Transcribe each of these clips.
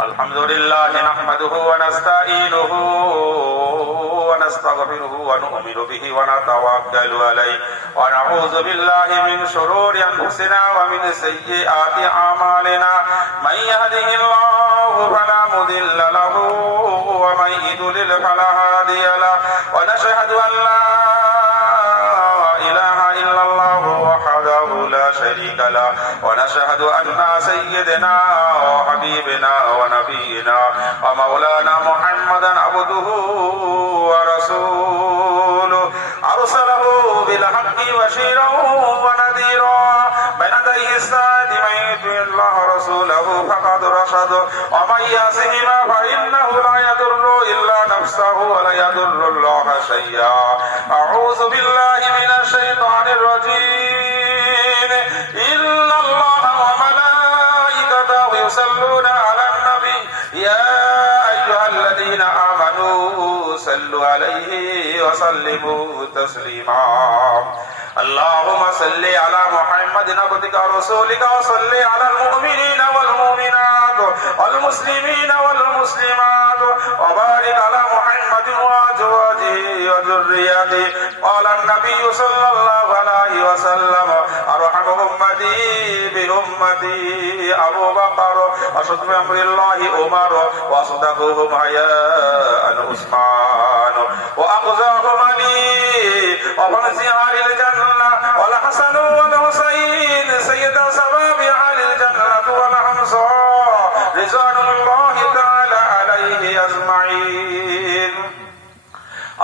الحمد لله نحمده ونستعينه ونستغفره ونؤمن به ونتوكل عليه ونعوذ بالله من شرور أنفسنا ومن سيئات أعمالنا من يهده الله فلا مضل له ومن يضلل فلا هادي له ونشهد أن لا إله إلا الله وحده لا شريك له ونشهد أن سيدنا وحبيبنا ونبينا ومولانا محمدا عبده ورسوله أرسله بالحق بشيرا ونذيرا بين يديه الساعة من يطع الله ورسوله فقد رشد ومن يعصهما فإنه لا يضر إلا نفسه ولا يضر الله شيئا أعوذ بالله من الشيطان الرجيم إن الله وملائكته يصلون على النبي يا أيها الذين آمنوا صلوا عليه وسلموا تسليما اللهم صل على محمد عبدك ورسولك وصل على المؤمنين والمؤمنات والمسلمين والمسلمات وبارك على محمد وأزواجه وذريته قال النبي صلى الله عليه وسلم أرحم أمتي بأمتي أبو بكر وأشد بأمر الله عمر وأصدقهم حياء عثمان وأقزاهم علي ومن زيار الجنة والحسن والحسين سيد شباب أهل الجنة والأنصار رضوان الله تعالى عليه أجمعين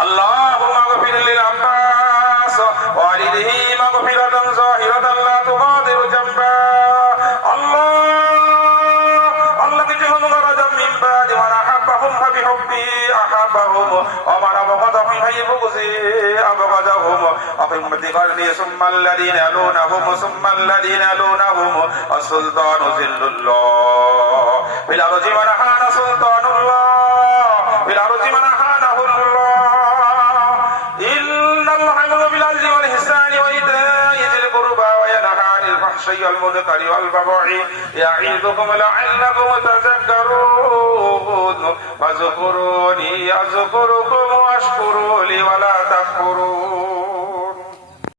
اللهم اغفر للعباس والده مغفرة ظاهرة لا تغادر جنبا الله بجهم غرضا من بعد من أحبهم فبحبه أحبهم ومن أبغضهم فبغضه أبغضهم وفي قرني ثم الذين يلونهم ثم الذين يلونهم السلطان ذل الله في الأرض من أحان سلطان الله في الأرض من أحانه الله إن الله يأمر بالعدل والإحسان وإيتاء ذي القربى وينهى عن الفحشاء والمنكر والبغي يعظكم لعلكم تذكرون فاذكروني أذكركم